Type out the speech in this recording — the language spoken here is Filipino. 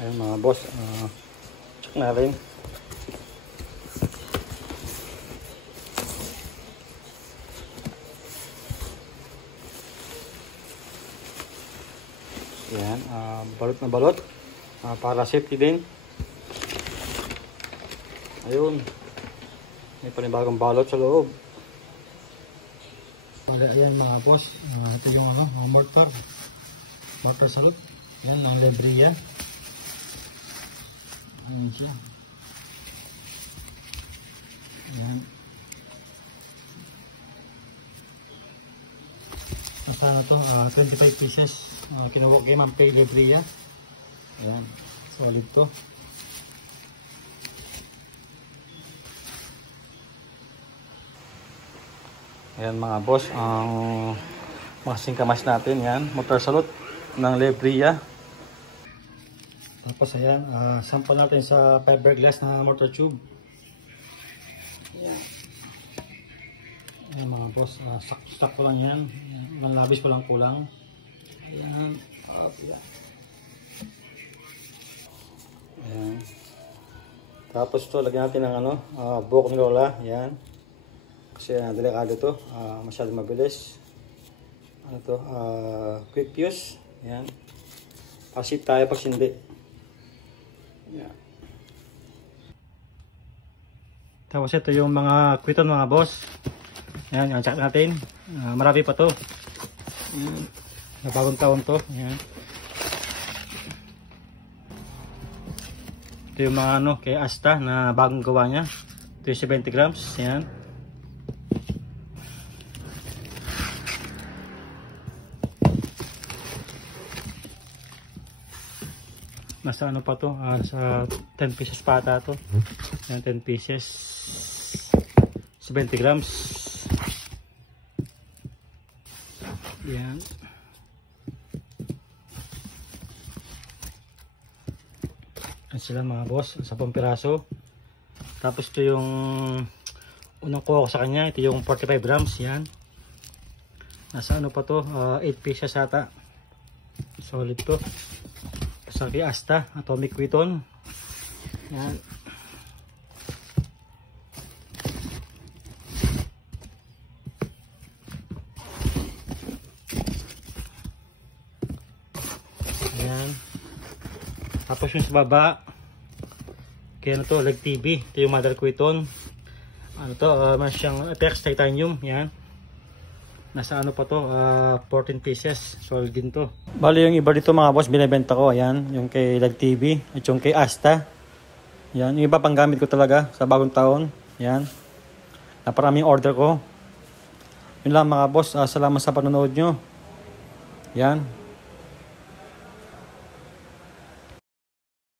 Ayun mga boss, check na rin. Yan, balot na balot. Para safety din. Ayun. May panibagong balot sa loob. Ayan mga boss, ito yung mortar salute. Yan ang Lebria. Ayan siya. Ayan. Nasaan na to? 25 pieces. Kinuha ko kay Ma'am Lebria. Ayan. Solid to. Ayan mga boss, ang masing kamas natin, yan, motor salute ng Lebria. Tapos ayan, sample natin sa fiberglass na motor tube. Ayan mga boss, stock ko lang yan, walang labis, walang kulang. Ayan, ayan. Ayan. Tapos ito, lagyan natin ng buhok ni Lola, yan. Kasi delikado to, masyadong mabilis. Quick fuse. Ayan. Pasit tayo pag hindi. Ayan. Tapos ito yung mga kwiton mga boss. Ayan, check natin. Marami pa to. Ayan. Bagong taon to. Ayan. Ito yung mga kay Asta na bagong gawa niya. Ito yung 70 grams. Ayan. Nasa pa to, sa 10 pieces pata to. Ayan, 10 pieces 70 grams. Ayan. Ayan sila mga boss, 10 piraso. Tapos ito yung unang kuha ko sa kanya, ito yung 45 grams. Yan. Nasa pa to, 8 pieces ata. Solid to. Sa kay Asta, atomic kwiton. Yan. Ayan. Tapos yung sa baba, kaya to, leg TV. Ito yung mother kwiton. Mas siyang Apex titanium. Yan. Nasa pa to, 14 pieces. Solid din to. Bali yung iba dito mga boss, binibenta ko. Ayan, yung kay Lag TV at yung kay Asta. Yan, yung iba pang gamit ko talaga sa bagong taon. Yan. Naparaming order ko. Yun lang mga boss, salamat sa panonood nyo. Yan.